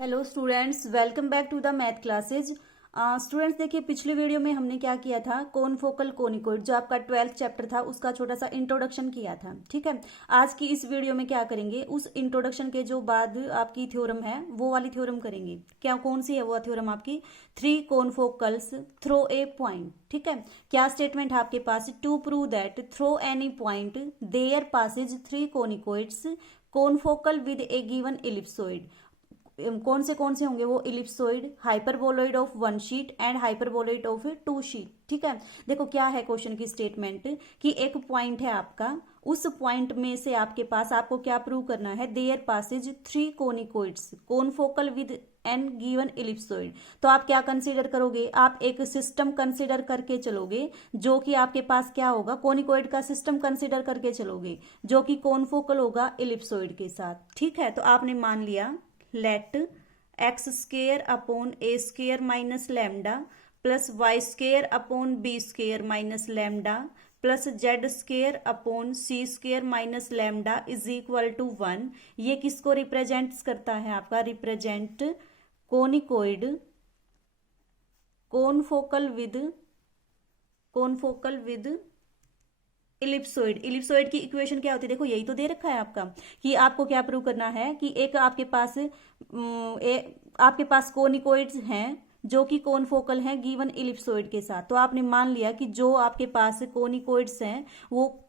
Hello students, welcome back to the math classes. Students देखिए, पिछले video में हमने क्या किया था, कोनफोकल कोनिकोइड जो आपका 12th चैप्टर था उसका छोटा सा इंट्रोडक्शन किया था। ठीक है, आज की इस वीडियो में क्या करेंगे, उस इंट्रोडक्शन के जो बाद आपकी थ्योरम है वो वाली थ्योरम करेंगे। क्या कौन सी है वो थ्योरम आपकी, 3 कोनफोकल्स थ्रो ए पॉइंट। ठीक है, क्या स्टेटमेंट है आपके पास, to prove that through any point there passes 3 conicoids confocal with a given ellipsoid. कौन से होंगे वो, ellipsoid, hyperboloid of one sheet and hyperboloid of two sheet. ठीक है, देखो क्या है क्वेश्चन की स्टेटमेंट कि एक पॉइंट है आपका, उस पॉइंट में से आपके पास आपको क्या प्रूव करना है, there passes 3 conicoids confocal with an given ellipsoid. तो आप क्या कंसीडर करोगे, आप एक सिस्टम कंसीडर करके चलोगे जो कि आपके पास क्या होगा, कोनिकोइड का सिस्टम कंसीडर करके चलोगे जो कि कोनफोकल होगा इलिप्सोइड के साथ। ठीक है, तो आपने मान लिया let x square upon a square minus lambda plus y square upon b square minus lambda plus z square upon c square minus lambda is equal to 1। ये किसको रिप्रेजेंट करता है, आपका represent conicoid confocal with ellipsoid की equation क्या होती है, देखो यही तो दे रखा है आपका कि आपको क्या प्रूव करना है कि एक आपके पास कोनिकोइड्स हैं जो कि कोनफोकल हैं गिवन इलिप्सोइड के साथ। तो आपने मान लिया कि जो आपके पास कोनिकोइड्स हैं वो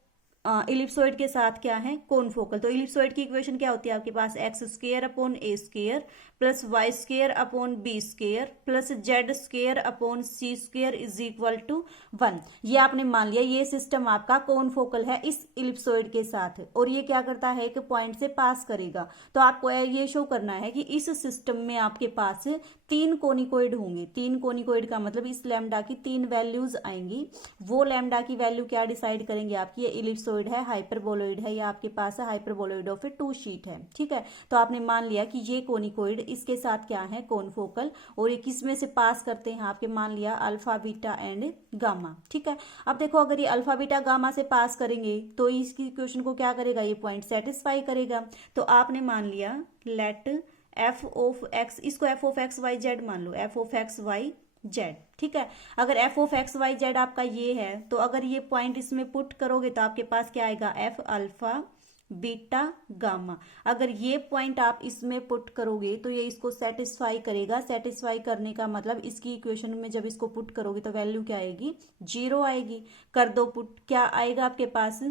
इलिप्सोइड के साथ क्या है, कोनफोकल। तो इलिप्सोइड की इक्वेशन क्या होती है आपके पास, x square upon a square plus y square upon b square plus z square upon c square is equal to 1। ये आपने मान लिया ये सिस्टम आपका कोनफोकल है इस इलिप्सोइड के साथ, और ये क्या करता है, एक पॉइंट से पास करेगा। तो आपको ये शो करना है कि इस सिस्टम में आपके पास 3 कोनिकोइड होंगे। 3 कोनिकोइड का मतलब इस लैम्डा की 3 वैल्यूज आएंगी। वो लैम्डा की वैल्यू क्या डिसाइड करेंगे आपकी, ये इलिप्सोइड है, हाइपरबोलॉइड है, या आपके पास हाइपरबोलॉइड ऑफ 2 शीट है। ठीक है, तो आपने मान लिया कि ये कोनिकोइड इसके साथ क्या है, कोनफोकल, और ये किस में से पास करते हैं आपके, मान लिया अल्फा बीटा एंड गामा। ठीक है, अब देखो अगर ये अल्फा बीटा गामा से पास करेंगे तो इसकी इक्वेशन को क्या करेगा, ये पॉइंट सेटिस्फाई करेगा। तो आपने मान लिया लेट एफ ऑफ एक्स, इसको f of x y z मान लो, f of x y z. ठीक है, अगर f of x y z आपका ये है तो अगर ये पॉइंट इसमें पुट करोगे तो आपके पास क्या आएगा, एफ अल्फा बीटा गामा। अगर ये पॉइंट आप इसमें पुट करोगे तो ये इसको सेटिस्फाई करेगा। सेटिस्फाई करने का मतलब इसकी इक्वेशन में जब इसको पुट करोगे तो वैल्यू क्या आएगी, 0 आएगी। कर दो पुट, क्या आएगा आपके पास,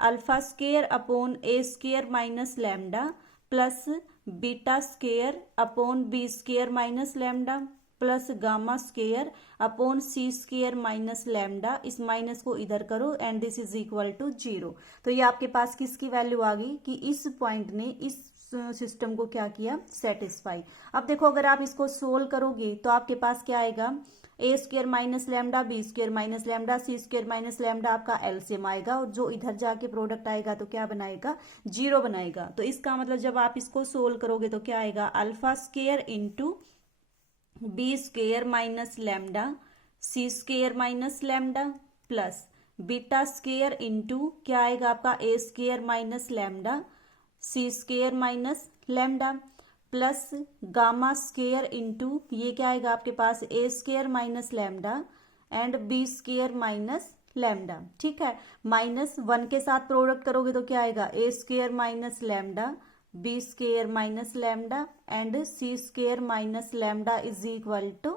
alpha square upon a square minus lambda plus beta square upon b square minus lambda plus gamma square upon c square minus lambda. इस माइनस को इधर करो and this is equal to 0। तो ये आपके पास किसकी वैल्यू आ गई कि इस पॉइंट ने इस सिस्टम को क्या किया, सेटिस्फाई। अब देखो अगर आप इसको सोल्व करोगे तो आपके पास क्या आएगा, a square minus lambda b square minus lambda c square minus lambda आपका एलसीएम आएगा, और जो इधर जाके प्रोडक्ट आएगा तो क्या बनाएगा, 0 बनाएगा। तो इसका मतलब जब आप इसको सोल्व करोगे तो क्या आएगा, alpha square into b square minus lambda c square minus lambda plus beta square into क्या आएगा आपका, a square minus lambda c square minus lambda plus gamma square into ये क्या आएगा आपके पास, a square minus lambda and b square minus lambda. ठीक है, -1 के साथ प्रोडक्ट करोगे तो क्या आएगा, a square minus lambda b square minus lambda and c square minus lambda is equal to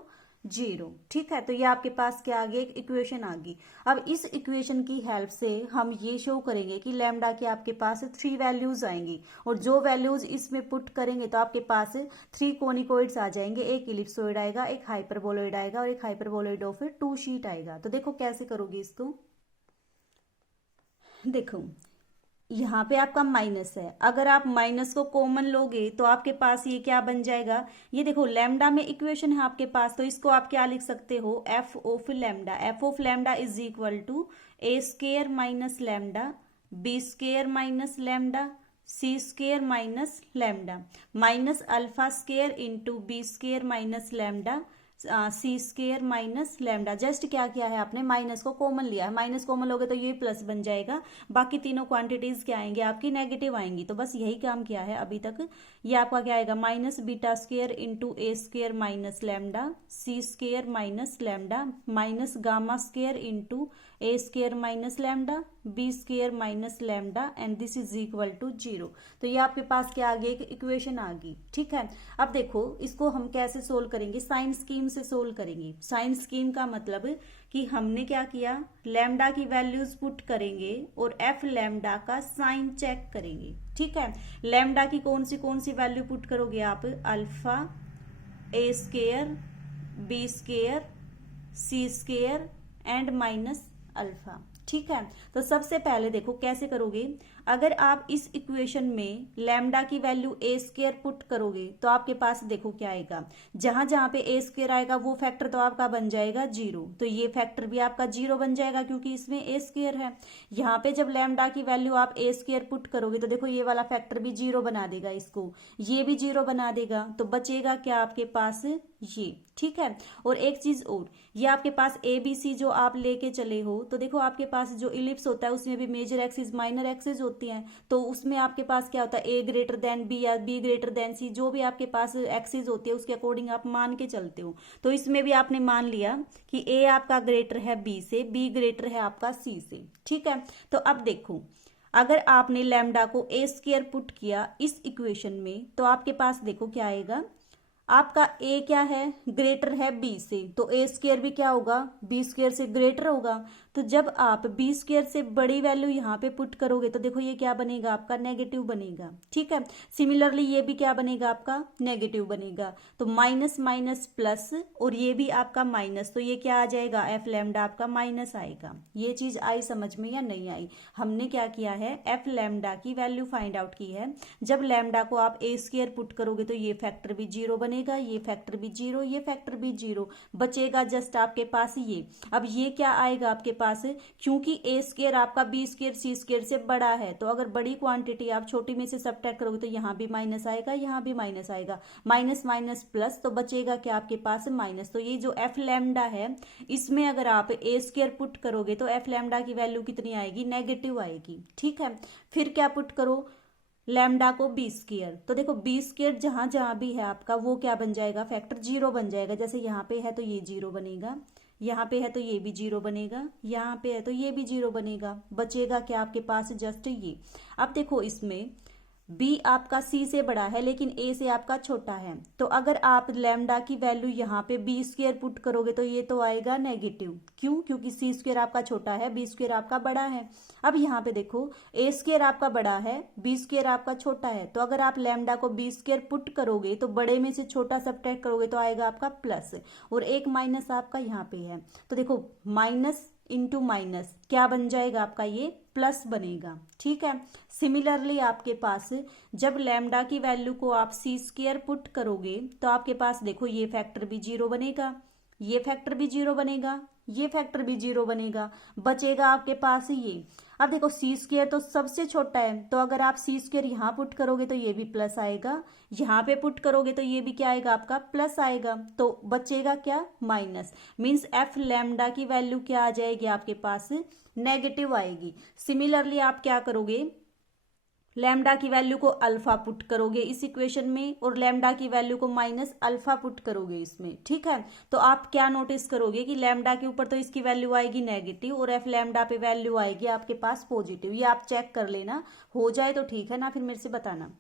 0। ठीक है, तो ये आपके पास क्या आ गया, एक इक्वेशन आ गई। अब इस इक्वेशन की हेल्प से हम ये शो करेंगे कि लैम्डा के आपके पास 3 वैल्यूज आएंगी, और जो वैल्यूज इसमें पुट करेंगे तो आपके पास 3 कोनिकोइड्स आ जाएंगे, एक इलिप्सोइड आएगा, एक हाइपरबोलॉइड आएगा और एक हाइपरबोलॉइड ऑफ 2 शीट आएगा। तो देखो कैसे करोगे इसको, देखो यहाँ पे आपका माइनस है, अगर आप माइनस को कॉमन लोगे तो आपके पास ये क्या बन जाएगा, ये देखो लैम्डा में इक्वेशन है आपके पास, तो इसको आप क्या लिख सकते हो, f of lambda. F of lambda is equal to a square minus lambda b square minus lambda c square minus lambda minus alpha square into b square minus lambda c square minus lambda. Just क्या किया है आपने, minus को common लिया है, minus common लोगे तो ये प्लस बन जाएगा, बाकी तीनों क्वांटिटीज क्या आएंगे आपकी, नेगेटिव आएंगी। तो बस यही काम किया है अभी तक। ये आपका क्या आएगा, minus beta square into a square minus lambda, c square minus lambda, minus gamma square into a square minus lambda, b square minus lambda, and this is equal to 0। तो ये आपके पास क्या आ गई, एक इक्वेशन आ गई। ठीक है, अब देखो इसको हम कैसे सोल्व करेंगे, साइन स्कीम से सोल्व करेंगे। साइन स्कीम का मतलब कि हमने क्या किया, लैम्डा की वैल्यूज पुट करेंगे और एफ लैम्डा का साइन चेक करेंगे। ठीक है, लैम्डा की कौन सी वैल्यू पुट करोगे आप, alpha, a square, b square, c square and minus alpha. ठीक है, तो सबसे पहले देखो कैसे करोगे, अगर आप इस इक्वेशन में लैम्डा की वैल्यू ए स्क्वायर पुट करोगे तो आपके पास देखो क्या आएगा, जहां जहां पे ए स्क्वायर आएगा वो फैक्टर तो आपका बन जाएगा 0, तो ये फैक्टर भी आपका 0 बन जाएगा क्योंकि इसमें ए स्क्वायर है। यहाँ पे जब लैम्डा की वैल्यू आप ए स्क्वायर पुट करोगे तो देखो ये वाला फैक्टर भी 0 बना देगा, इसको ये भी 0 बना देगा, तो बचेगा क्या आपके पास ये। ठीक है, और एक चीज और, ये आपके पास ए बी सी जो आप लेके चले हो, तो देखो आपके पास जो इलिप्स होता है उसमें भी मेजर एक्सिस माइनर एक्सिस होती हैं, तो उसमें आपके पास क्या होता है, ए ग्रेटर देन बी या बी ग्रेटर देन सी, जो भी आपके पास एक्सिस होती है उसके अकॉर्डिंग आप मान के चलते हो। तो इसमें भी आपने मान लिया कि ए आपका ग्रेटर है बी से, बी ग्रेटर है आपका सी से। ठीक है, तो अब देखो अगर आपने लैम्डा को ए स्क्वायर पुट किया इस इक्वेशन में तो आपके पास देखो क्या आएगा, आपका ए क्या है, ग्रेटर है बी से, तो ए स्क्वायर भी क्या होगा, बी स्क्वायर से ग्रेटर होगा। तो जब आप बी स्क्वायर से बड़ी वैल्यू यहाँ पे पुट करोगे तो देखो ये क्या बनेगा आपका, नेगेटिव बनेगा। ठीक है, सिमिलरली ये भी क्या बनेगा आपका, नेगेटिव बनेगा। तो माइनस माइनस प्लस और ये भी आपका माइनस, तो ये क्या आ जाएगा, एफ लैम्डा आपका माइनस आएगा। ये चीज आई समझ में या नहीं आई, हमने क्या किया है, एफ लैम्डा की वैल्यू फाइंड आउट की है। जब लैम्डा को आप ए स्क्वायर पुट करोगे तो ये फैक्टर भी 0 बनेगा, ये फैक्टर भी 0, ये फैक्टर भी 0, बचेगा जस्ट आपके पास ये। अब ये क्या आएगा आपके पास, क्योंकि ए स्क्वायर आपका बी स्क्वायर सी स्क्वायर से बड़ा है, तो अगर बड़ी क्वांटिटी आप छोटी में से सब्ट्रैक्ट करोगे तो यहाँ भी माइनस आएगा, यहाँ भी माइनस आएगा, माइनस माइनस प्लस, तो बचेगा क्या आपके पास, माइनस। तो ये जो एफ लैम्डा है इसमें अगर आप ए स्क्वायर पुट करोगे तो एफ लैम्डा की वैल्यू कितनी आएगी, नेगेटिव आएगी। ठीक है, फिर क्या पुट करो, लैम्डा को बी स्क्वायर, तो देखो बी स्क्वायर जहां जहां भी है आपका वो क्या बन जाएगा, फैक्टर 0 बन जाएगा। जैसे यहाँ पे है तो ये 0 बनेगा, यहाँ पे है तो ये भी 0 बनेगा, यहाँ पे है तो ये भी 0 बनेगा, बचेगा क्या आपके पास, जस्ट ये। अब देखो इसमें b आपका c से बड़ा है लेकिन a से आपका छोटा है, तो अगर आप लैम्डा की वैल्यू यहाँ पे बी स्क्वायर पुट करोगे तो ये तो आएगा नेगेटिव। क्यों, क्योंकि c स्क्वायर आपका छोटा है, b स्क्वायर आपका बड़ा है। अब यहाँ पे देखो a स्क्वायर आपका बड़ा है, b स्क्वायर आपका छोटा है, तो अगर आप लैम्डा को b स्क्वायर पुट करोगे तो बड़े में से छोटा सब्ट्रैक्ट करोगे तो आएगा आपका प्लस, और एक माइनस आपका यहाँ पे है, तो देखो माइनस इंटू माइनस क्या बन जाएगा आपका, ये प्लस बनेगा। ठीक है, सिमिलरली आपके पास जब लैम्डा की वैल्यू को आप सी स्क्वायर पुट करोगे तो आपके पास देखो ये फैक्टर भी 0 बनेगा, ये फैक्टर भी 0 बनेगा, ये फैक्टर भी 0 बनेगा, बचेगा आपके पास ये। अब देखो सी स्क्वायर तो सबसे छोटा है, तो अगर आप सी स्क्वायर यहाँ पुट करोगे तो ये भी प्लस आएगा, यहाँ पे पुट करोगे तो ये भी क्या आएगा आपका, प्लस आएगा, तो बचेगा क्या, माइनस। मीन्स एफ लैम्डा की वैल्यू क्या आ जाएगी आपके पास, नेगेटिव आएगी। सिमिलरली आप क्या करोगे, लैम्डा की वैल्यू को अल्फा पुट करोगे इस इक्वेशन में और लैम्डा की वैल्यू को माइनस अल्फा पुट करोगे इसमें। ठीक है, तो आप क्या नोटिस करोगे कि लैम्डा के ऊपर तो इसकी वैल्यू आएगी नेगेटिव और एफ लैम्डा पे वैल्यू आएगी आपके पास पॉजिटिव। ये आप चेक कर लेना, हो जाए तो ठीक है ना, फिर मेरे से बताना।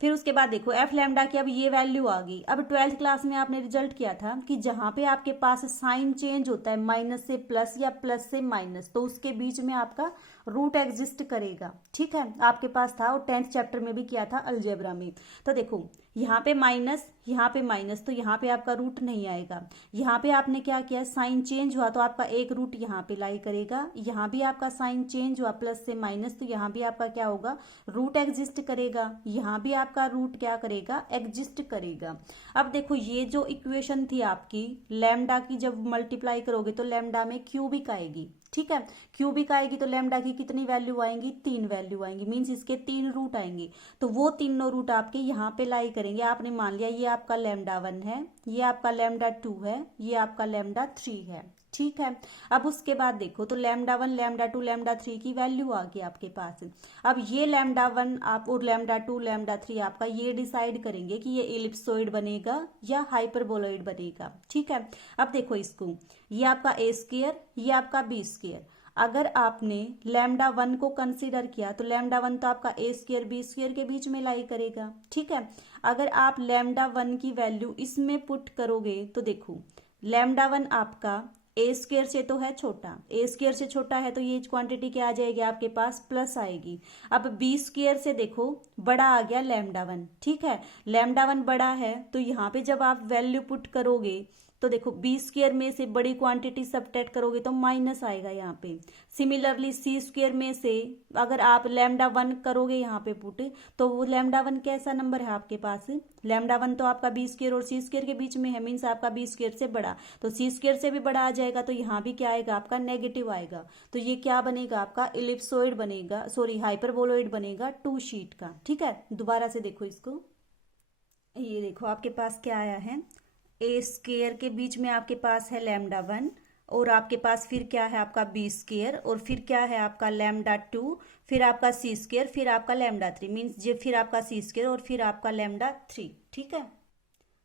फिर उसके बाद देखो एफ लैम्डा की अब ये वैल्यू आ गई। अब 12th क्लास में आपने रिजल्ट किया था कि जहां पे आपके पास साइन चेंज होता है माइनस से प्लस या प्लस से माइनस, तो उसके बीच में आपका रूट एग्जिस्ट करेगा। ठीक है, आपके पास था और 10th चैप्टर में भी किया था अलजेब्रा में। तो देखो यहाँ पे माइनस, यहाँ पे माइनस, तो यहाँ पे आपका रूट नहीं आएगा। यहाँ पे आपने क्या किया, साइन चेंज हुआ तो आपका एक रूट यहाँ पे लाई करेगा, यहाँ भी आपका साइन चेंज हुआ प्लस से माइनस, तो यहाँ भी आपका क्या होगा, रूट एग्जिस्ट करेगा, यहाँ भी आपका रूट क्या करेगा, एग्जिस्ट करेगा। अब देखो ये जो इक्वेशन थी आपकी लैम्डा की, जब मल्टीप्लाई करोगे तो लैम्डा में क्यूबिक आएगी। ठीक है। क्यूबिक आएगी तो लैम्डा की कितनी वैल्यू आएंगी, 3 वैल्यू आएंगी, मीन्स इसके 3 रूट आएंगे। तो वो तीनों रूट आपके यहाँ पे लाई करेंगे। आपने मान लिया ये आपका लैम्डा 1 है, ये आपका लैम्डा 2 है, ये आपका लैम्डा 3 है, ठीक है। अब उसके बाद देखो तो लैम्डा 1 लैम्डा 2 लैम्डा 3 की वैल्यू आ गई आपके पास। अब ये लैम्डा 1 आप और लैम्डा 2 लैम्डा 3 आपका ये डिसाइड करेंगे कि ये एलिप्सोइड बनेगा या हाइपरबोलॉइड बनेगा, ठीक है। अब देखो इसको, ये आपका ए स्क्वायर, ये आपका बी स्क्वायर। अगर आपने लैम्डा 1 को कंसीडर किया तो लैम्डा 1 तो आपका ए स्क्वायर बी स्क्वायर के बीच में लाई करेगा, ठीक है। अगर आप लैम्डा 1 की वैल्यू इसमें पुट करोगे तो देखो लैम्डा 1 आपका ए स्क्वायर से तो है छोटा, ए स्क्वायर से छोटा है तो ये क्वांटिटी क्या आ जाएगी आपके पास, प्लस आएगी। अब बी स्क्वायर से देखो बड़ा आ गया लैम्डा 1, ठीक है। लैम्डा 1 बड़ा है तो यहाँ पे जब आप वैल्यू पुट करोगे तो देखो बी स्क्वायर में से बड़ी क्वांटिटी सबट्रैक्ट करोगे तो माइनस आएगा यहाँ पे। सिमिलरली सी स्क्वायर में से अगर आप लैम्डा 1 करोगे यहाँ पे पुट तो वो लैम्डा 1 कैसा नंबर है आपके पास, लैम्डा 1 तो आपका बी स्क्वायर और सी स्क्वायर के बीच में है, मीन्स आपका बी स्क्वायर से बड़ा, तो सी स्क्वायर से भी बड़ा आ जाएगा तो यहाँ भी क्या आएगा आपका नेगेटिव आएगा। तो ये क्या बनेगा आपका इलिप्सोइड बनेगा, सॉरी हाइपरबोलॉइड बनेगा 2 शीट का, ठीक है। दोबारा से देखो इसको, ये देखो आपके पास क्या आया है, ए स्क्वायर के बीच में आपके पास है लैम्डा 1 और आपके पास फिर क्या है आपका बी स्क्वायर और फिर क्या है आपका लैम्डा 2, फिर आपका सी स्क्वायर, फिर आपका लैम्डा 3, मीन्स ये फिर आपका सी स्क्वायर और फिर आपका लैम्डा 3, ठीक है।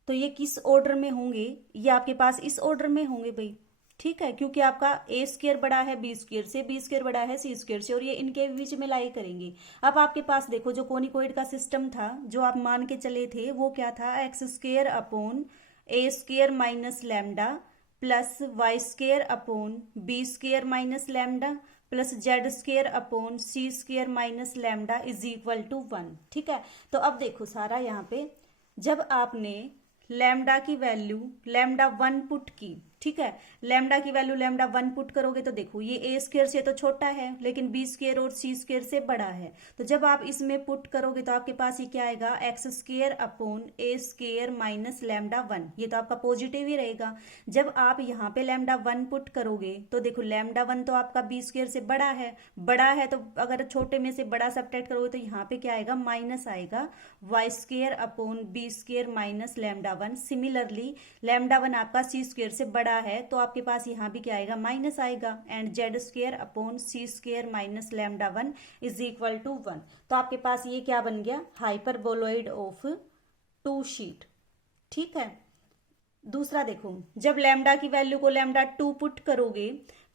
तो ये किस ऑर्डर में होंगे, ये आपके पास इस ऑर्डर में होंगे भाई, ठीक है, क्योंकि आपका ए स्क्वायर बड़ा है बी स्क्वायर से, बी स्क्वायर बड़ा है सी स्क्वायर से और ये इनके बीच में लाई करेंगे। अब आपके पास देखो जो कोनिकोइड का सिस्टम था जो आप मान के चले थे वो क्या था, x square upon a square minus lambda plus y square upon b square minus lambda plus z square upon c square minus lambda is equal to 1, ठीक है। तो अब देखो सारा यहाँ पे जब आपने लैम्डा की वैल्यू लैम्डा 1 पुट की, ठीक है, लैम्डा की वैल्यू लैम्डा 1 पुट करोगे तो देखो ये ए स्क्वायर से तो छोटा है लेकिन बी स्क्वायर और सी स्क्वायर से बड़ा है, तो जब आप इसमें पुट करोगे तो आपके पास ये क्या आएगा, x square upon a square minus lambda 1, ये तो आपका पॉजिटिव ही रहेगा। जब आप यहाँ पे लैम्डा 1 पुट करोगे तो देखो लैम्डा 1 तो आपका बी स्क्वायर से बड़ा है तो अगर छोटे में से बड़ा सबट्रैक्ट करोगे तो यहाँ पे क्या आएगा, माइनस आएगा, y square upon b square minus lambda 1। Similarly lambda 1 आपका सी स्क्वायर से बड़ा है तो आपके पास यहाँ भी क्या आएगा, माइनस आएगा, and z square upon c square minus lambda 1 is equal to 1। तो आपके पास ये क्या बन गया, हाइपरबोलॉइड ऑफ 2 शीट, ठीक है। दूसरा देखो जब लैम्डा की वैल्यू को लैम्डा 2 पुट करोगे,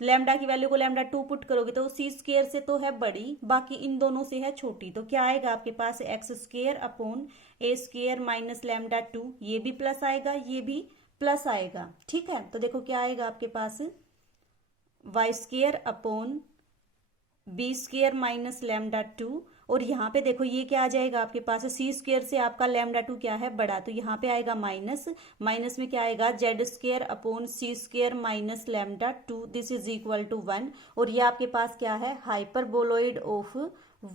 लैम्डा की वैल्यू को लैम्डा 2 पुट करोगे तो सी स्क्वायर से तो है बड़ी, बाकी इन दोनों से है छोटी, तो क्या आएगा आपके पास, x square upon a square minus lambda 2, ये भी प्लस आएगा ये भी प्लस आएगा, ठीक है। तो देखो क्या आएगा आपके पास, y square upon b square minus lambda 2 और यहाँ पे देखो ये क्या आ जाएगा आपके पास, सी स्क्वायर से आपका लैम्डा 2 क्या है, बड़ा, तो यहाँ पे आएगा माइनस, माइनस में क्या आएगा, z square upon c square minus lambda 2 this is equal to 1 और ये आपके पास क्या है, हाइपरबोलॉइड ऑफ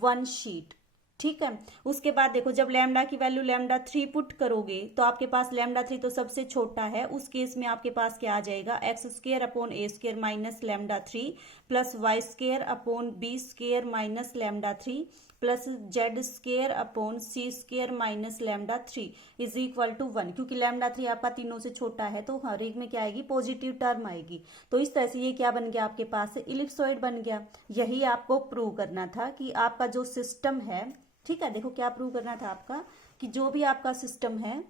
1 शीट, ठीक है। उसके बाद देखो जब लैम्डा की वैल्यू लैम्डा 3 पुट करोगे तो आपके पास लैम्डा 3 तो सबसे छोटा है, उस केस में आपके पास क्या आ जाएगा, x square upon a square minus lambda 3 plus y square upon b square minus lambda 3 plus z square upon c square minus lambda 3 is equal to 1, क्योंकि लैम्डा 3 आपका तीनों से छोटा है तो हर एक में क्या आएगी, पॉजिटिव टर्म आएगी। तो इस तरह से ये क्या बन गया आपके पास, इलिप्सोइड बन गया। यही आपको प्रूव करना था कि आपका जो सिस्टम है, ठीक है, देखो क्या प्रूव करना था आपका कि जो भी आपका सिस्टम है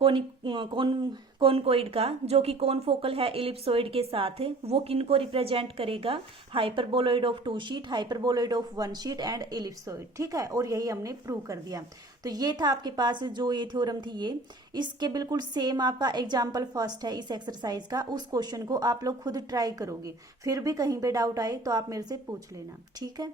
कोनकोइड का जो कि कोनफोकल है इलिप्सोइड के साथ है, वो किनको रिप्रेजेंट करेगा, hyperboloid of 2 sheet, hyperboloid of 1 sheet and ellipsoid, ठीक है। और यही हमने प्रूव कर दिया। तो ये था आपके पास जो ये थ्योरम थी, ये इसके बिल्कुल सेम आपका एग्जाम्पल फर्स्ट है इस एक्सरसाइज का। उस क्वेश्चन को आप लोग खुद ट्राई करोगे, फिर भी कहीं पे डाउट आए तो आप मेरे से पूछ लेना, ठीक है।